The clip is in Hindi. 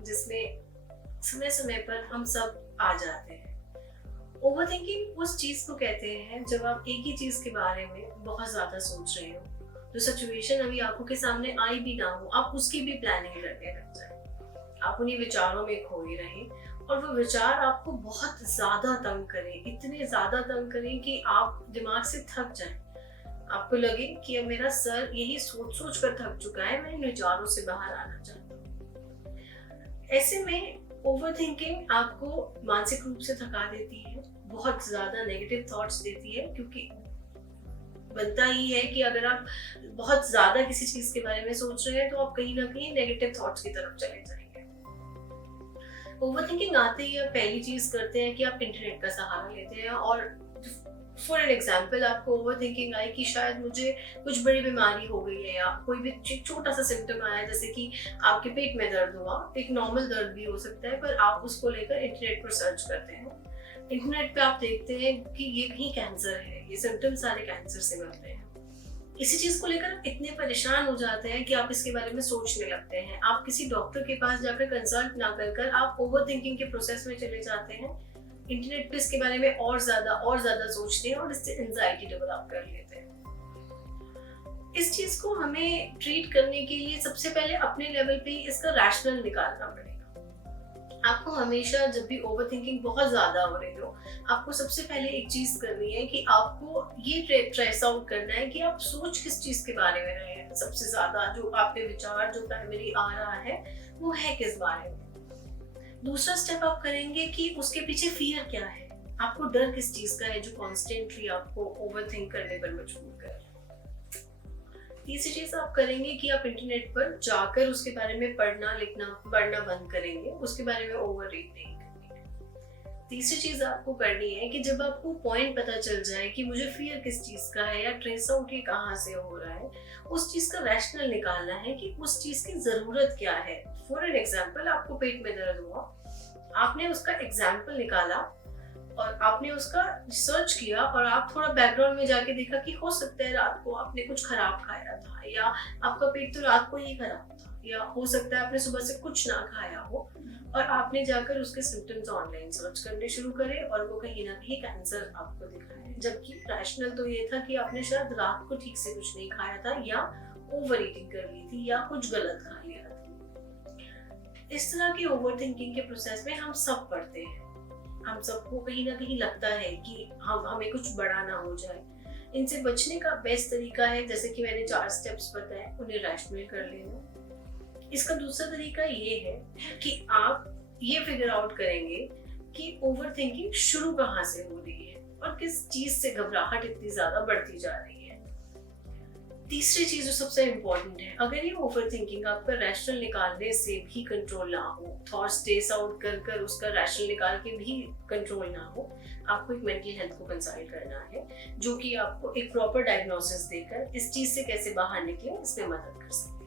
जिसमें समय समय पर हम सब आ जाते हैं। ओवरथिंकिंग उस चीज को कहते हैं जब आप एक ही चीज के बारे में बहुत ज्यादा सोच रहे हो, जो सिचुएशन अभी आंखों के सामने आई भी ना हो, आप उसकी भी प्लानिंग करने लग जाए। आप उन्हीं विचारों में खोए रहें और वो विचार आपको बहुत ज्यादा तंग करें, इतने ज्यादा तंग करें कि आप दिमाग से थक जाएं। आपको लगे कि अब मेरा सर यही सोच सोच कर थक चुका है, मैं इन विचारों से बाहर आना चाहता हूँ। ऐसे में ओवरथिंकिंग आपको मानसिक रूप से थका देती है, बहुत ज्यादा नेगेटिव थॉट्स देती है, क्योंकि बनता ही है कि अगर आप बहुत ज्यादा किसी चीज के बारे में सोच रहे हैं तो आप कहीं ना कहीं नेगेटिव थॉट्स की तरफ चले जाएंगे। ओवरथिंकिंग आते ही आप पहली चीज करते हैं कि आप इंटरनेट का सहारा लेते हैं और फॉर एन एग्जाम्पल आपको ओवरथिंकिंग आई कि शायद मुझे कुछ बड़ी बीमारी हो गई है या कोई भी छोटा सा सिम्टम आया, जैसे कि आपके पेट में दर्द हुआ, एक नॉर्मल दर्द भी हो सकता है, पर आप उसको लेकर इंटरनेट पर सर्च करते हैं। इंटरनेट पे आप देखते हैं कि ये कहीं कैंसर है, ये सिम्टम सारे कैंसर से मिलते हैं। इसी चीज को लेकर आप इतने परेशान हो जाते हैं कि आप इसके बारे में सोचने लगते हैं। आप किसी डॉक्टर के पास जाकर कंसल्ट ना कर आप ओवरथिंकिंग के प्रोसेस में चले जाते हैं। इंटरनेट पे इसके बारे में और ज्यादा सोचते हैं और इससे एंजाइटी डेवलप कर लेते हैं। इस चीज को हमें ट्रीट करने के लिए सबसे पहले अपने लेवल पे इसका रैशनल निकालना पड़ेगा। आपको हमेशा जब भी ओवरथिंकिंग बहुत ज्यादा हो रही हो, आपको सबसे पहले एक चीज करनी है कि आपको ये ट्रेस आउट करना है कि आप सोच किस चीज के बारे में रहे हैं। सबसे ज्यादा जो आप पे विचार जो प्राइमरी आ रहा है वो है किस बारे में। दूसरा स्टेप आप करेंगे कि उसके पीछे फियर क्या है, आपको डर किस चीज का है जो कॉन्स्टेंटली आपको ओवरथिंक करने पर मजबूर कर रहा है। तीसरी चीज आप करेंगे कि आप इंटरनेट पर जाकर उसके बारे में पढ़ना पढ़ना बंद करेंगे, उसके बारे में ओवर रीड नहीं करेंगे। तीसरी चीज आपको करनी है कि जब आपको पॉइंट पता चल जाए कि मुझे फियर किस चीज का है या ट्रेस आउट ये कहाँ से हो रहा है, उस चीज का रैशनल निकालना है कि उस चीज की जरूरत क्या है। फॉर एन एग्जाम्पल आपको पेट में दर्द हुआ, आपने उसका एग्जाम्पल निकाला और आपने उसका रिसर्च किया और आप थोड़ा बैकग्राउंड में जाके देखा कि हो सकता है रात को आपने कुछ खराब खाया था या आपका पेट तो रात को ही खराब था, या हो सकता है आपने सुबह से कुछ ना खाया हो और आपने जाकर उसके सिम्टम्स ऑनलाइन सर्च करने शुरू करे और वो कहीं ना कहीं कैंसर आपको दिखाया, जबकि रैशनल तो ये था कि आपने शायद रात को ठीक से कुछ नहीं खाया था या ओवर ईटिंग कर ली थी या कुछ गलत खा लिया था। इस तरह के ओवरथिंकिंग के प्रोसेस में हम सब पढ़ते हैं, हम सबको कहीं ना कहीं लगता है कि हमें कुछ बड़ा ना हो जाए। इनसे बचने का बेस्ट तरीका है, जैसे कि मैंने 4 स्टेप्स बताए, उन्हें रैशनल कर लेना। इसका दूसरा तरीका ये है कि आप ये फिगर आउट करेंगे कि ओवरथिंकिंग शुरू कहाँ से हो रही है और किस चीज से घबराहट इतनी ज्यादा बढ़ती जा रही है। तीसरी चीज जो सबसे इम्पोर्टेंट है, अगर ये ओवरथिंकिंग आपका रैशनल निकालने से भी कंट्रोल ना हो, थॉट्स ट्रेस आउट कर उसका रैशनल निकाल के भी कंट्रोल ना हो, आपको एक मेंटल हेल्थ को कंसल्ट करना है, जो कि आपको एक प्रॉपर डायग्नोसिस देकर इस चीज से कैसे बाहर निकले इसमें मदद कर सकते हैं।